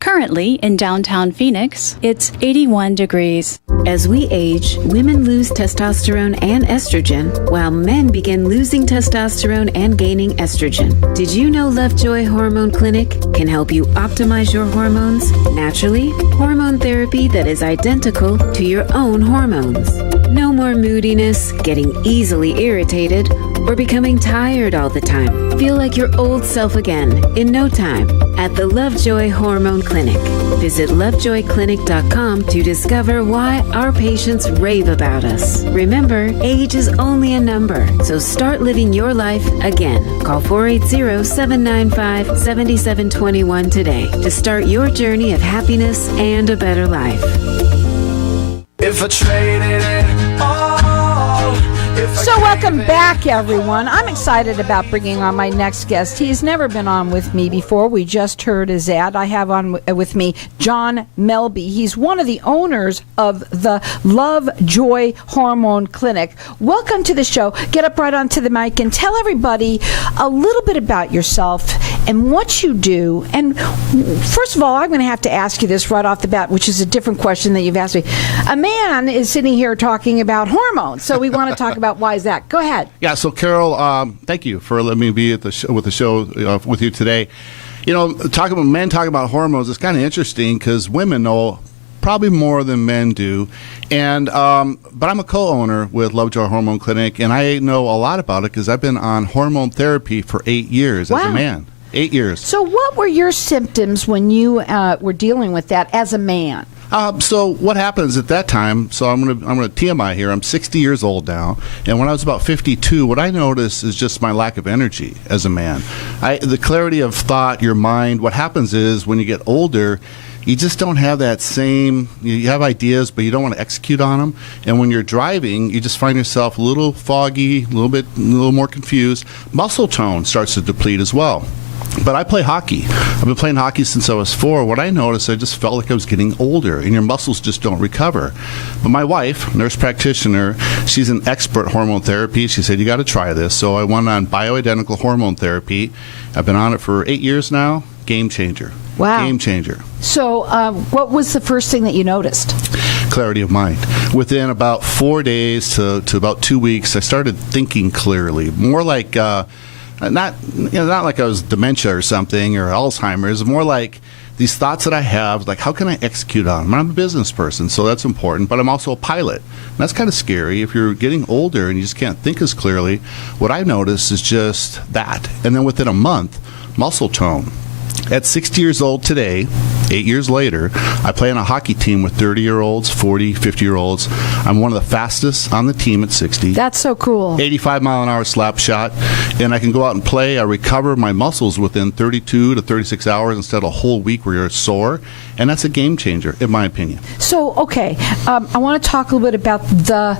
Currently in downtown Phoenix, it's 81 degrees. As we age, women lose testosterone and estrogen, while men begin losing testosterone and gaining estrogen. Did you know Lovejoy Hormone Clinic can help you optimize your hormones naturally? Hormone therapy that is identical to your own hormones. No more moodiness, getting easily irritated, or becoming tired all the time. Feel like your old self again in no time at the Lovejoy Hormone Clinic. Visit lovejoyclinic.com to discover why our patients rave about us. Remember, age is only a number, so start living your life again. Call 480-795-7721 today to start your journey of happiness and a better life. If I traded it all, So welcome back, everyone. I'm excited about bringing on my next guest. He's never been on with me before. We just heard his ad. I have on with me Jon Melby. He's one of the owners of the Lovejoy Hormone Clinic. Welcome to the show. Get up right onto the mic and tell everybody a little bit about yourself and what you do. And first of all, I'm going to have to ask you this right off the bat, which is a different question that you've asked me. A man is sitting here talking about hormones, so we want to talk about why is that. Go ahead. Yeah, so Carol, thank you for letting me be at the with the show with you today. You know, men talking about hormones is kind of interesting because women know probably more than men do. And but I'm a co-owner with Lovejoy Hormone Clinic, and I know a lot about it because I've been on hormone therapy for 8 years as a man. 8 years. So what were your symptoms when you were dealing with that as a man? So what happens at that time, so I'm gonna TMI here, I'm 60 years old now, and when I was about 52, what I noticed is just my lack of energy as a man. The clarity of thought, your mind, what happens is when you get older, you just don't have that same, you have ideas, but you don't want to execute on them. And when you're driving, you just find yourself a little foggy, a little more confused. Muscle tone starts to deplete as well. But I play hockey. I've been playing hockey since I was 4. What I noticed, I just felt like I was getting older, and your muscles just don't recover. But my wife, nurse practitioner, she's an expert hormone therapy. She said, you got to try this. So I went on bioidentical hormone therapy. I've been on it for 8 years now. Game changer. Wow. Game changer. So what was the first thing that you noticed? Clarity of mind. Within about 4 days to about 2 weeks, I started thinking clearly. More like... not like I was dementia or something or Alzheimer's, more like these thoughts that I have, like how can I execute on them? I'm a business person, so that's important, but I'm also a pilot. And that's kind of scary. If you're getting older and you just can't think as clearly, what I noticed is just that. And then within a month, muscle tone. At 60 years old today, 8 years later, I play on a hockey team with 30-year-olds, 40, 50-year-olds. I'm one of the fastest on the team at 60. That's so cool. 85-mile-an-hour slap shot, and I can go out and play. I recover my muscles within 32 to 36 hours instead of a whole week where you're sore, and that's a game changer, in my opinion. So, okay, I want to talk a little bit about the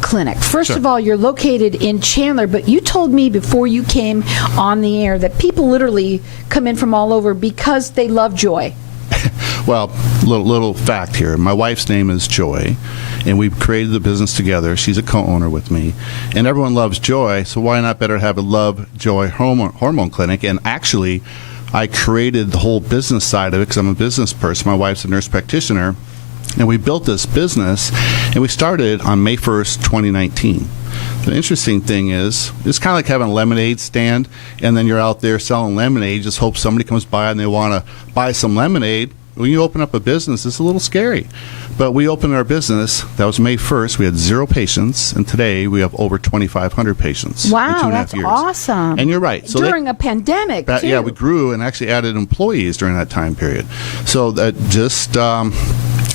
clinic. First of all, you're located in Chandler, but you told me before you came on the air that people literally come in from all over because they love Joy. Well, little fact here. My wife's name is Joy, and we've created the business together. She's a co-owner with me, and everyone loves Joy, so why not better have a Lovejoy Hormone Clinic? And actually, I created the whole business side of it because I'm a business person. My wife's a nurse practitioner, and we built this business, and we started on May 1st, 2019. The interesting thing is, it's kind of like having a lemonade stand, and then you're out there selling lemonade. You just hope somebody comes by and they want to buy some lemonade. When you open up a business, it's a little scary. But we opened our business, that was May 1st. We had 0 patients, and today we have over 2,500 patients. Wow, in 2.5 that's years. awesome. And you're right. So during a pandemic, too. Yeah, we grew and actually added employees during that time period. So that just...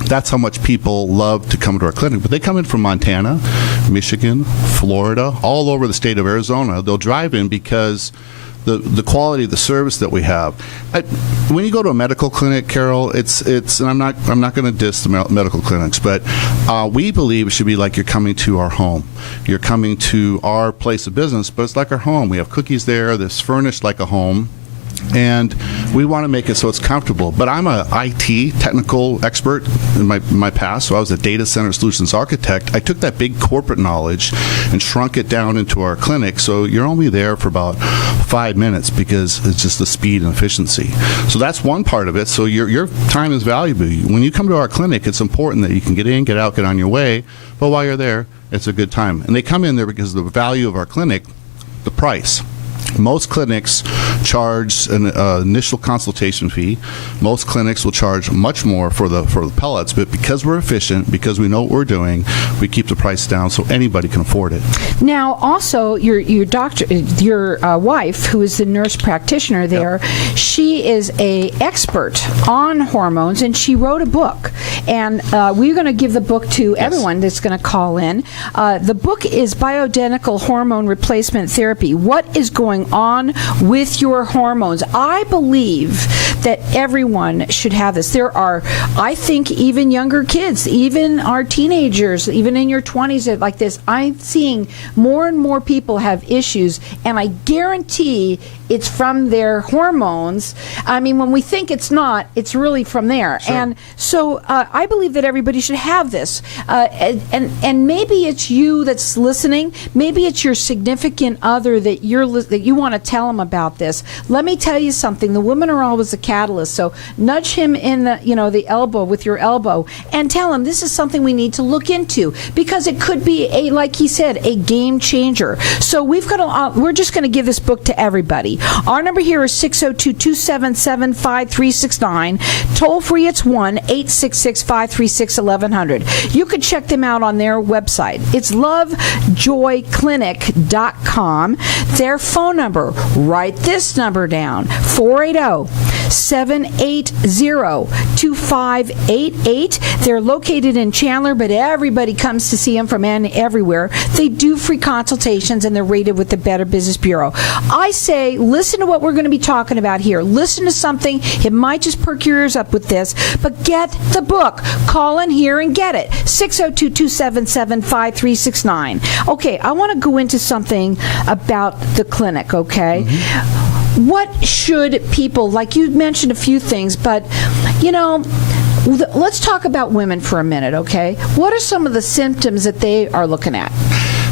that's how much people love to come to our clinic. But they come in from Montana, Michigan, Florida, all over the state of Arizona. They'll drive in because the quality of the service that we have. When you go to a medical clinic, Carol, it's and I'm not going to diss the medical clinics, but we believe it should be like you're coming to our home. You're coming to our place of business, but it's like our home. We have cookies there that's furnished like a home. And we want to make it so it's comfortable. But I'm a IT technical expert in my past, so I was a data center solutions architect. I took that big corporate knowledge and shrunk it down into our clinic, so you're only there for about 5 minutes because it's just the speed and efficiency. So that's one part of it. So your time is valuable. When you come to our clinic, it's important that you can get in, get out, get on your way. But while you're there, it's a good time. And they come in there because of the value of our clinic, the price. Most clinics charge an initial consultation fee. Most clinics will charge much more for the pellets, but because we're efficient, because we know what we're doing, we keep the price down so anybody can afford it. Now, also, your doctor, your wife, who is the nurse practitioner there, she is a expert on hormones, and she wrote a book. And we're going to give the book to everyone that's going to call in. The book is Bioidentical Hormone Replacement Therapy. What is going on with your hormones? I believe that everyone should have this. There are, I think, even younger kids, even our teenagers, even in your 20s, that like this. I'm seeing more and more people have issues, and I guarantee it's from their hormones. I mean, when we think it's not, it's really from there. Sure. And so I believe that everybody should have this. And maybe it's you that's listening. Maybe it's your significant other that you want to tell them about this. Let me tell you something. The women are always the catalyst. So nudge him in the elbow with your elbow and tell him this is something we need to look into, because it could be like he said, a game changer. So we're just going to give this book to everybody. Our number here is 602-277-5369. Toll free, it's 1-866-536-1100. You could check them out on their website. It's lovejoyclinic.com. Their phone number, write this number down, 480-780-2588. They're located in Chandler, but everybody comes to see them from everywhere. They do free consultations, and they're rated with the Better Business Bureau. I say, listen to what we're going to be talking about here. Listen to something. It might just perk your ears up with this, but get the book. Call in here and get it. 602-277-5369. Okay, I want to go into something about the clinic, okay? Mm-hmm. What should people, like you mentioned a few things, but, let's talk about women for a minute, okay? What are some of the symptoms that they are looking at?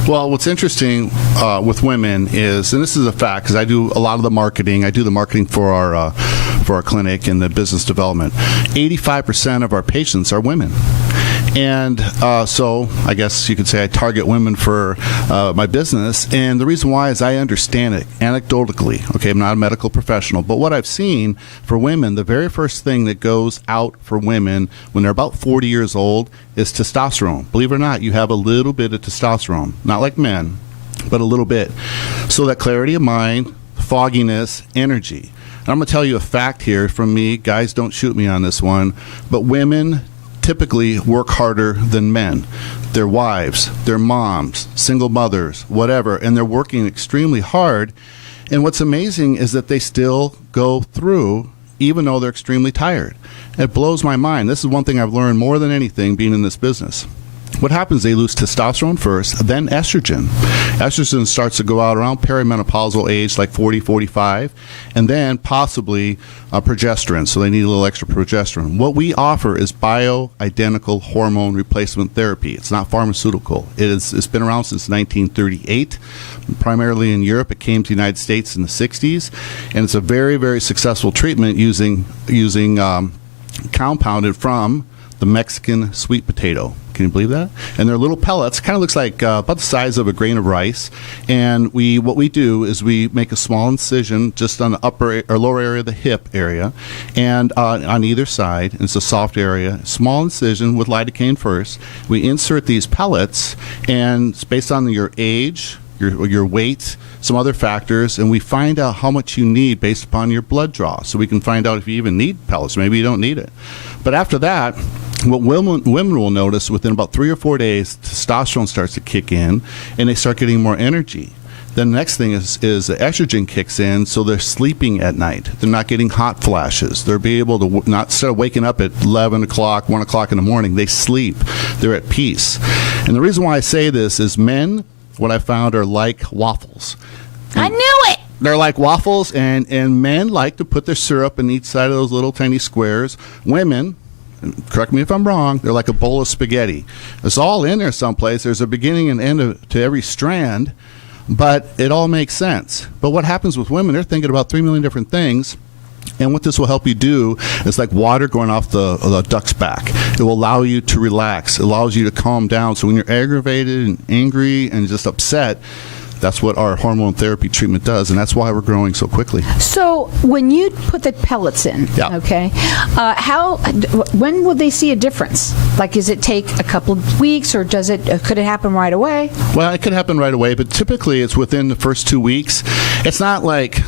Well, what's interesting with women is, and this is a fact, because I do a lot of the marketing. I do the marketing for our clinic and the business development. 85% of our patients are women. And so I guess you could say I target women for my business. And the reason why is I understand it anecdotally. Okay, I'm not a medical professional. But what I've seen for women, the very first thing that goes out for women when they're about 40 years old is testosterone. Believe it or not, you have a little bit of testosterone. Not like men, but a little bit. So that clarity of mind, fogginess, energy. And I'm going to tell you a fact here from me. Guys, don't shoot me on this one. But women typically work harder than men. Their wives, their moms, single mothers, whatever, and they're working extremely hard. And what's amazing is that they still go through even though they're extremely tired. It blows my mind. This is one thing I've learned more than anything being in this business. What happens, they lose testosterone first, then estrogen. Estrogen starts to go out around perimenopausal age, like 40, 45, and then possibly progesterone, so they need a little extra progesterone. What we offer is bioidentical hormone replacement therapy. It's not pharmaceutical. It's been around since 1938, primarily in Europe. It came to the United States in the 60s, and it's a very, very successful treatment using compounded from the Mexican sweet potato. Can you believe that? And they're little pellets. Kind of looks like about the size of a grain of rice. And what we do is we make a small incision just on the upper or lower area of the hip area, and on either side. And it's a soft area. Small incision with lidocaine first. We insert these pellets, and it's based on your age, your weight, some other factors, and we find out how much you need based upon your blood draw. So we can find out if you even need pellets. Maybe you don't need it. But after that, what women will notice within about 3 or 4 days, testosterone starts to kick in, and they start getting more energy. Then the next thing is estrogen kicks in, so they're sleeping at night. They're not getting hot flashes. They're be able to not instead of waking up at 11 o'clock, 1 o'clock in the morning, they sleep. They're at peace. And the reason why I say this is men, what I found, are like waffles. I knew it! They're like waffles, and men like to put their syrup in each side of those little tiny squares. Women, correct me if I'm wrong, they're like a bowl of spaghetti. It's all in there someplace. There's a beginning and end to every strand, but it all makes sense. But what happens with women, they're thinking about 3 million different things. And what this will help you do is like water going off the duck's back. It will allow you to relax. It allows you to calm down. So when you're aggravated and angry and just upset, that's what our hormone therapy treatment does, and that's why we're growing so quickly. So when you put the pellets in, okay, when will they see a difference? Like, does it take a couple of weeks, or could it happen right away? Well, it could happen right away, but typically it's within the first 2 weeks. It's not like,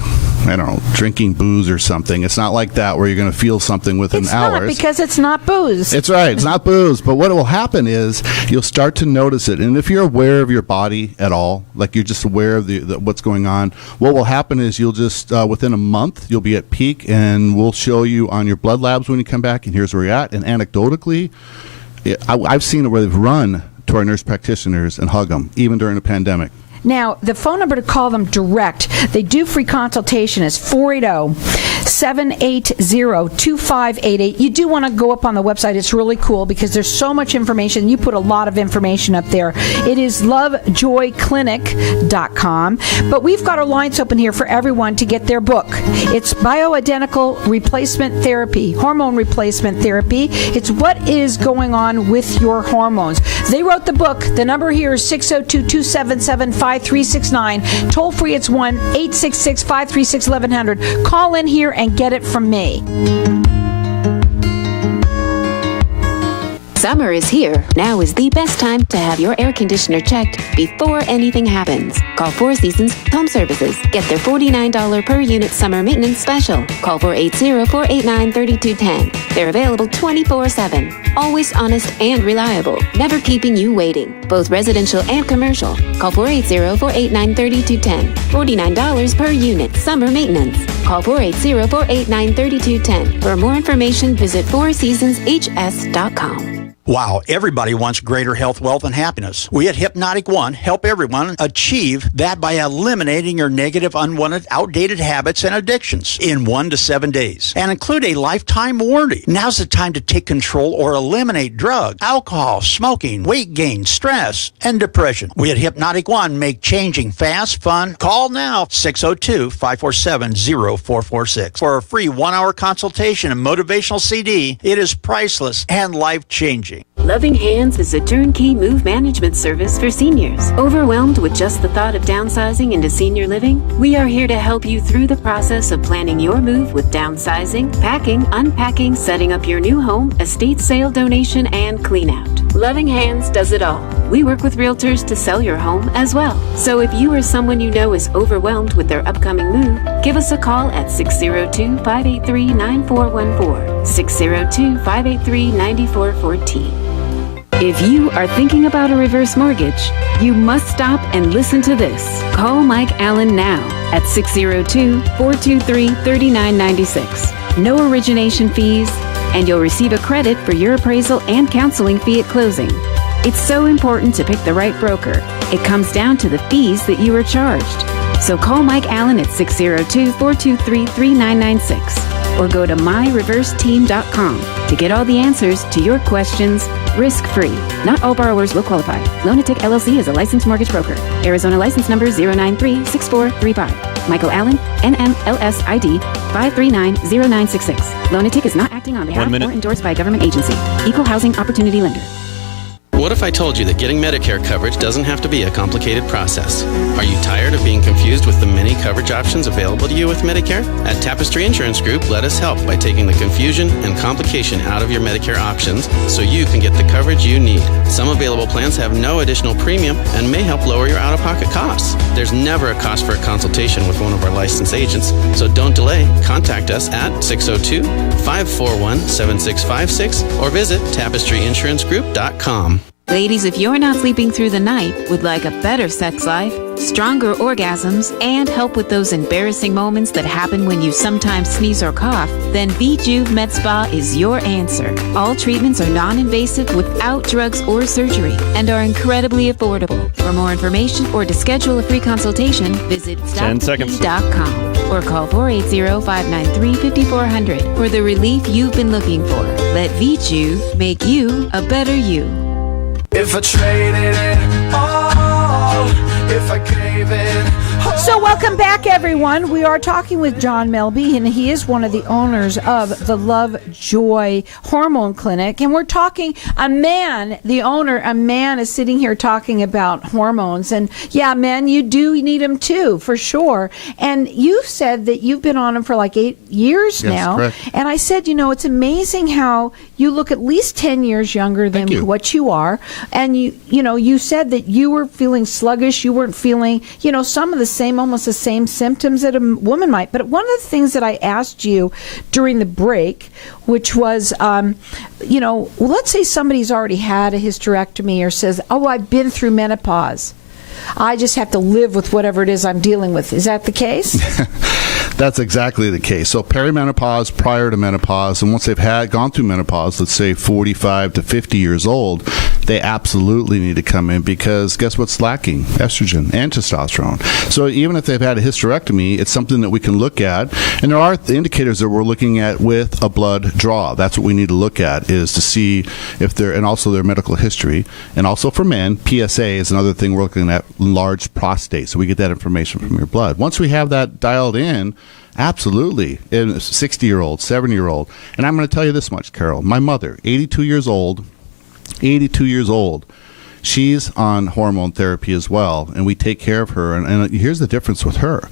I don't know, drinking booze or something. It's not like that where you're going to feel something within hours. It's not, because it's not booze. It's right. It's not booze. But what will happen is you'll start to notice it. And if you're aware of your body at all, like you're just aware of what's going on, what will happen is you'll just, within a month, you'll be at peak, and we'll show you on your blood labs when you come back, and here's where you're at. And anecdotally, I've seen it where they've run to our nurse practitioners and hug them, even during the pandemic. Now, the phone number to call them direct, they do free consultation, is 480-780-2588. You do want to go up on the website. It's really cool because there's so much information. You put a lot of information up there. It is lovejoyclinic.com. But we've got our lines open here for everyone to get their book. It's Bioidentical Replacement Therapy, Hormone Replacement Therapy. It's what is going on with your hormones. They wrote the book. The number here is 602-277-5369. Toll free, it's 1-866-536-1100. Call in here and get it from me. Summer is here. Now is the best time to have your air conditioner checked before anything happens. Call Four Seasons Home Services. Get their $49 per unit summer maintenance special. Call 480-489-3210. They're available 24/7. Always honest and reliable. Never keeping you waiting. Both residential and commercial. Call 480-489-3210. $49 per unit summer maintenance. Call 480-489-3210. For more information, visit fourseasonshs.com. Wow, everybody wants greater health, wealth, and happiness. We at Hypnotic One help everyone achieve that by eliminating your negative, unwanted, outdated habits and addictions in 1 to 7 days and include a lifetime warranty. Now's the time to take control or eliminate drugs, alcohol, smoking, weight gain, stress, and depression. We at Hypnotic One make changing fast, fun. Call now, 602-547-0446 for a free 1-hour consultation and motivational CD. It is priceless and life-changing. Loving Hands is a turnkey move management service for seniors. Overwhelmed with just the thought of downsizing into senior living? We are here to help you through the process of planning your move with downsizing, packing, unpacking, setting up your new home, estate sale, donation, and clean out. Loving Hands does it all. We work with realtors to sell your home as well. So if you or someone you know is overwhelmed with their upcoming move, give us a call at 602-583-9414. 602-583-9414. If you are thinking about a reverse mortgage, you must stop and listen to this. Call Mike Allen now at 602-423-3996. No origination fees, and you'll receive a credit for your appraisal and counseling fee at closing. It's so important to pick the right broker. It comes down to the fees that you are charged. So call Mike Allen at 602-423-3996 or go to myreverseteam.com to get all the answers to your questions risk-free. Not all borrowers will qualify. Lonatic LLC is a licensed mortgage broker. Arizona license number 0936435. Michael Allen, NMLS ID 5390966. Lonatic is not acting on behalf or endorsed by a government agency. Equal housing opportunity lender. What if I told you that getting Medicare coverage doesn't have to be a complicated process? Are you tired of being confused with the many coverage options available to you with Medicare? At Tapestry Insurance Group, let us help by taking the confusion and complication out of your Medicare options so you can get the coverage you need. Some available plans have no additional premium and may help lower your out-of-pocket costs. There's never a cost for a consultation with one of our licensed agents, so don't delay. Contact us at 602-541-7656 or visit tapestryinsuranceGroup.com. Ladies, if you're not sleeping through the night, would like a better sex life, stronger orgasms, and help with those embarrassing moments that happen when you sometimes sneeze or cough, then VJuve Med Spa is your answer. All treatments are non-invasive without drugs or surgery and are incredibly affordable. For more information or to schedule a free consultation, visit stopthepain.com or call 480-593-5400 for the relief you've been looking for. Let VJuve make you a better you. If I traded it all if I gave in. So welcome back, everyone. We are talking with Jon Melby, and he is one of the owners of the Love Joy Hormone Clinic. And we're talking, a man is sitting here talking about hormones. And yeah, men, you do need them too, for sure. And you said that you've been on them for like 8 years now. Correct. And I said, it's amazing how you look at least 10 years younger than what you are. And you said that you were feeling sluggish. You weren't feeling, some of the almost the same symptoms that a woman might. But one of the things that I asked you during the break, which was, let's say somebody's already had a hysterectomy or says, I've been through menopause. I just have to live with whatever it is I'm dealing with. Is that the case? That's exactly the case. So perimenopause, prior to menopause, and once they've gone through menopause, let's say 45 to 50 years old, they absolutely need to come in because guess what's lacking? Estrogen and testosterone. So even if they've had a hysterectomy, it's something that we can look at. And there are indicators that we're looking at with a blood draw. That's what we need to look at, is to see if they're, and also their medical history. And also for men, PSA is another thing we're looking at, large prostate. So we get that information from your blood. Once we have that dialed in, absolutely, in a 60-year-old, 70-year-old. And I'm going to tell you this much, Carol. My mother, 82 years old, she's on hormone therapy as well, and we take care of her. And here's the difference with her.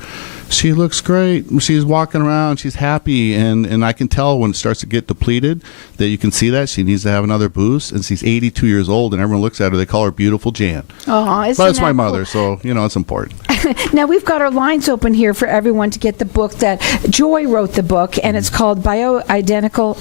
She looks great. She's walking around. She's happy. And I can tell when it starts to get depleted that you can see that. She needs to have another boost. And she's 82 years old, and everyone looks at her. They call her Beautiful Jan. Oh, but it's my mother, so, it's important. Now, we've got our lines open here for everyone to get the book that Joy wrote, the book, and it's called Bioidentical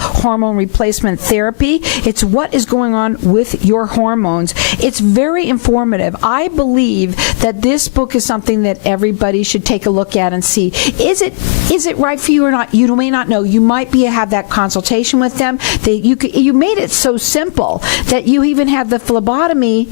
Hormone Replacement Therapy. It's what is going on with your hormones. It's very informative. I believe that this book is something that everybody should take a look at and see. Is it right for you or not? You may not know. You might have that consultation with them. You made it so simple that you even have the phlebotomy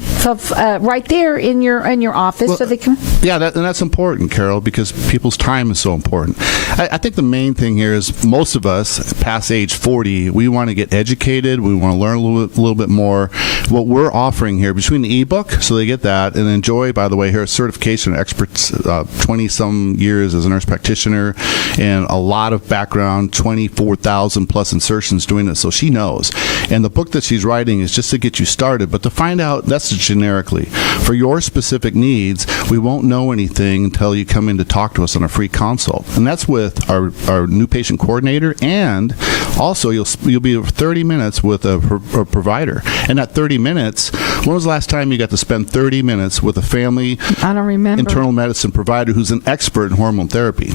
right there in your office, so they can. Yeah, and that's important, Carol, because people's time is so important. I think the main thing here is most of us past age 40, we want to get educated. We want to learn a little bit more. What we're offering here between the ebook, so they get that, and then Joy, by the way, her certification experts, 20-some years as a nurse practitioner, and a lot of background, 24,000 plus insertions doing this, so she knows. And the book that she's writing is just to get you started, but to find out, that's generically. For your specific needs, we won't know anything until you come in to talk to us on a free consult. And that's with our new patient coordinator, and also you'll be 30 minutes with a provider. And that 30 minutes, when was the last time you got to spend 30 minutes with a family I don't remember. internal medicine provider who's an expert in hormone therapy?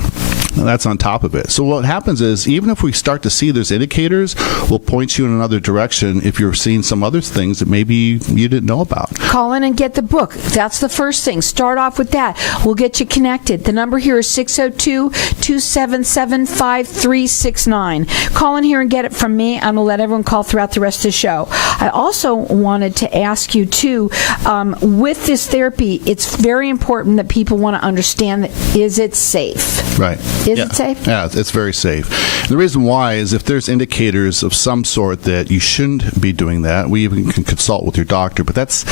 And that's on top of it. So what happens is, even if we start to see there's indicators, we'll point you in another direction if you're seeing some other things that maybe you didn't know about. Call in and get the book. That's the first thing. Start off with that. We'll get you connected. The number here is 602-277-5369. Call in here and get it from me. I'm going to let everyone call throughout the rest of the show. I also wanted to ask you, too, with this therapy, it's very important that people want to understand that, is it safe? Right. Is it safe? Yeah, it's very safe. And the reason why is if there's indicators of some sort that you shouldn't be doing that, we even can consult with your doctor, but it's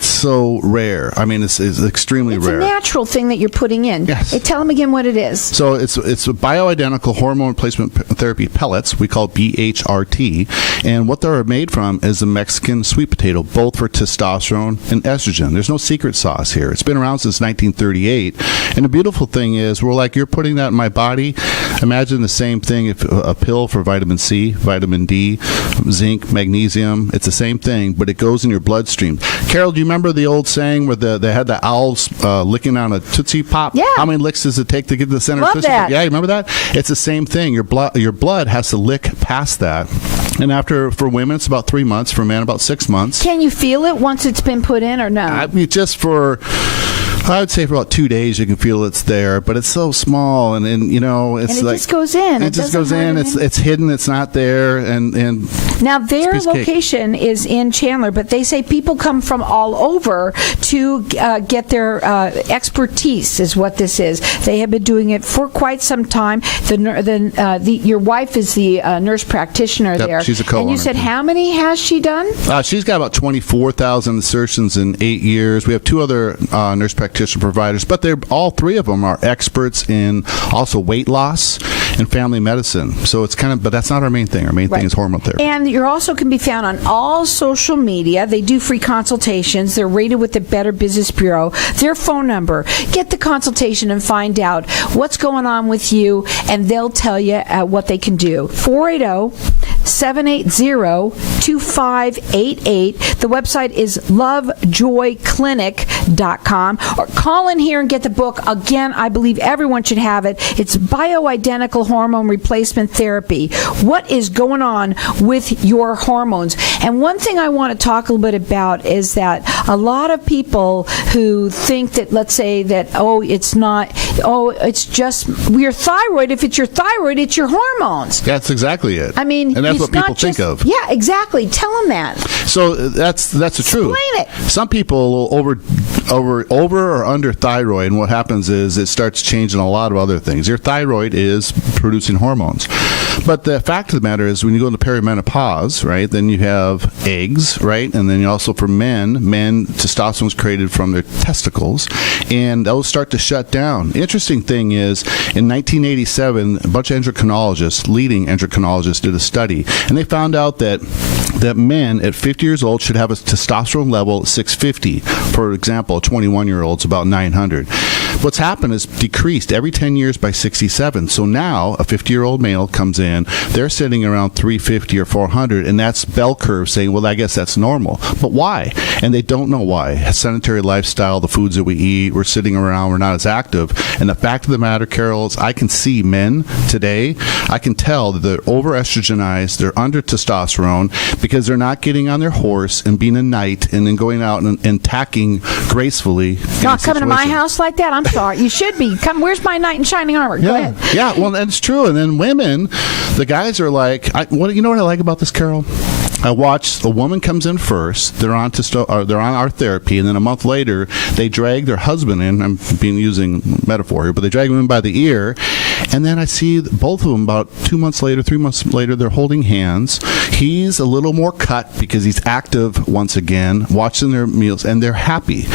so rare. I mean, it's extremely rare. It's a natural thing that you're putting in. Yes. Hey, tell them again what it is. So it's a bioidentical hormone replacement therapy pellets. We call BHRT. And what they're made from is a Mexican sweet potato, both for testosterone and estrogen. There's no secret sauce here. It's been around since 1938. And the beautiful thing is, we're like, you're putting that in my body. Imagine the same thing if a pill for vitamin C, vitamin D, zinc, magnesium. It's the same thing, but it goes in your bloodstream. Carol, do you remember the old saying where they had the owls licking on a Tootsie Pop? Yeah. How many licks does it take to get to the center Love of Tootsie that. Pop? Yeah, you remember that? It's the same thing. Your blood has to lick past that. And for women, it's about 3 months. For men, about 6 months. Can you feel it once it's been put in or no? I mean, just for I would say for about 2 days you can feel it's there, but it's so small, and it's and it like just goes in. It just goes in. It's hidden. It's not there, and now their it's a piece of cake. location is in Chandler, but they say people come from all over to get their expertise. Is what this is. They have been doing it for quite some time. Your wife is the nurse practitioner there. She's a co-owner. And you said how many has she done? She's got about 24,000 insertions in 8 years. We have 2 other nurse practitioner providers, but all 3 of them are experts in also weight loss and family medicine. So it's but that's not our main thing. Our main thing is hormone therapy. And you also can be found on all social media. They do free consultations. They're rated with the Better Business Bureau. Their phone number. Get the consultation and find out what's going on with you, and they'll tell you what they can do. 480-780-2588. The website is lovejoyclinic.com. Or call in here and get the book. Again, I believe everyone should have it. It's Bioidentical Hormone Replacement Therapy. What is going on with your hormones? And one thing I want to talk a little bit about is that a lot of people who think that, let's say that, it's just your thyroid. If it's your thyroid, it's your hormones. That's exactly it. I mean, and that's it's what people not just, think of. Yeah, exactly. Tell them that. So that's the truth. Explain it. Some people over or under thyroid, and what happens is it starts changing a lot of other things. Your thyroid is producing hormones. But the fact of the matter is when you go into perimenopause, right, then you have eggs, right? And then you also, for men, testosterone is created from their testicles, and those start to shut down. The interesting thing is, in 1987, a bunch of endocrinologists, leading endocrinologists, did a study, and they found out that men at 50 years old should have a testosterone level at 650. For example, a 21-year-old's about 900. What's happened is decreased every 10 years by 67. So now a 50-year-old male comes in, they're sitting around 350 or 400, and that's bell curve saying, well, I guess that's normal. But why? And they don't know why. A sedentary lifestyle, the foods that we eat, we're sitting around, we're not as active. And the fact of the matter, Carol, is I can see men today, I can tell that they're over-estrogenized, they're under testosterone, because they're not getting on their horse and being a knight and then going out and tacking gracefully. Not coming to my house like that? I'm sorry. You should be. Come. Where's my knight in shining armor? Go ahead. Yeah, well, and it's true. And then women, the guys are like, you know what I like about this, Carol? I watch a woman comes in first. They're on our therapy, and then a month later they drag their husband in. I'm using metaphor here, but they drag him in by the ear, and then I see both of them about 2 months later, 3 months later. They're holding hands. He's a little more cut because he's active once again, watching their meals, and they're happy.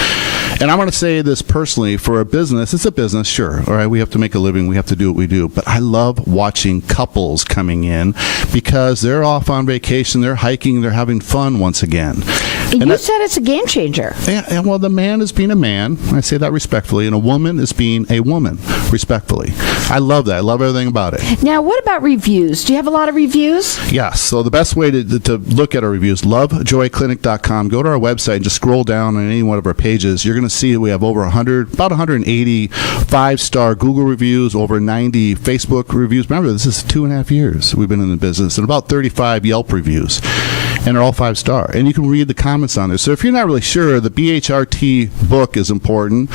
And I'm going to say this personally, for a business, it's a business, sure. All right, we have to make a living. We have to do what we do. But I love watching couples coming in because they're off on vacation, they're hiking, they're having fun once again. And you said it's a game changer. Yeah, well, the man is being a man. I say that respectfully. And a woman is being a woman, respectfully. I love that. I love everything about it. Now, what about reviews? Do you have a lot of reviews? Yes. So the best way to look at our reviews, lovejoyclinic.com. Go to our website and just scroll down on any one of our pages. You're going to see we have over about 180 5-star Google reviews, over 90 Facebook reviews. Remember, this is 2.5 years we've been in the business, and about 35 Yelp reviews. And they're all 5-star. And you can read the comments on there. So if you're not really sure, the BHRT book is important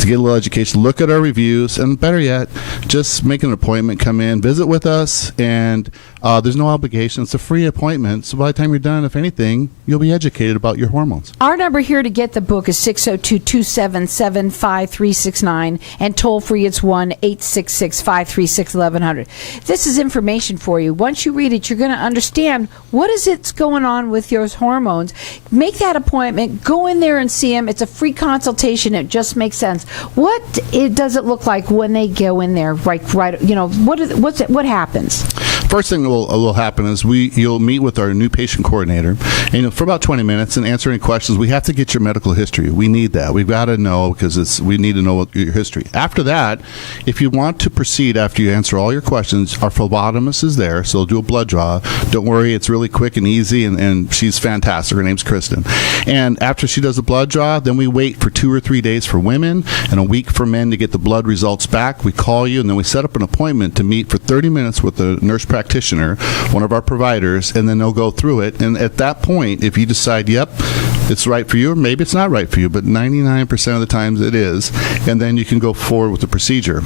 to get a little education. Look at our reviews, and better yet, just make an appointment, come in, visit with us, and there's no obligation. It's a free appointment. So by the time you're done, if anything, you'll be educated about your hormones. Our number here to get the book is 602-277-5369, and toll free it's 1-866-536-1100. This is information for you. Once you read it, you're going to understand what is it's going on with your hormones. Make that appointment. Go in there and see him. It's a free consultation. It just makes sense. What does it look like when they go in there? Right. You know, what happens? First thing that will happen is you'll meet with our new patient coordinator, and for about 20 minutes and answer any questions. We have to get your medical history. We need that. We've got to know because we need to know your history. After that, if you want to proceed after you answer all your questions, our phlebotomist is there, so they'll do a blood draw. Don't worry, it's really quick and easy, and she's fantastic. Her name's Kristen. And after she does the blood draw, then we wait for 2 or 3 days for women and a week for men to get the blood results back. We call you, and then we set up an appointment to meet for 30 minutes with a nurse practitioner, one of our providers, and then they'll go through it. And at that point, if you decide, yep, it's right for you, or maybe it's not right for you, but 99% of the times it is. And then you can go forward with the procedure.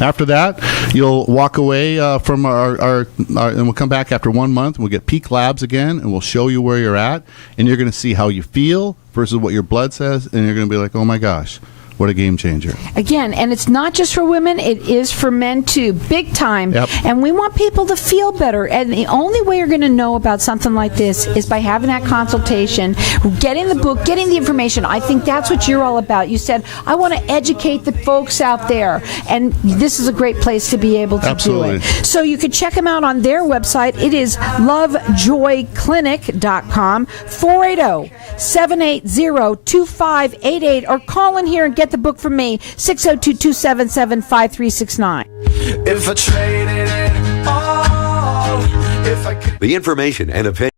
After that, you'll walk away from our and we'll come back after 1 month. We'll get peak labs again, and we'll show you where you're at, and you're going to see how you feel versus what your blood says, and you're going to be like, oh my gosh, what a game changer. Again, and it's not just for women, it is for men too, big time. Yep. And we want people to feel better. And the only way you're going to know about something like this is by having that consultation, getting the book, getting the information. I think that's what you're all about. You said, I want to educate the folks out there. And this is a great place to be able to Absolutely. do it. So you can check them out on their website. It is lovejoyclinic.com, 480-780-2588, or call in here and get the book from me, 602-277-5369. If I traded it all, if I could. The information and opinion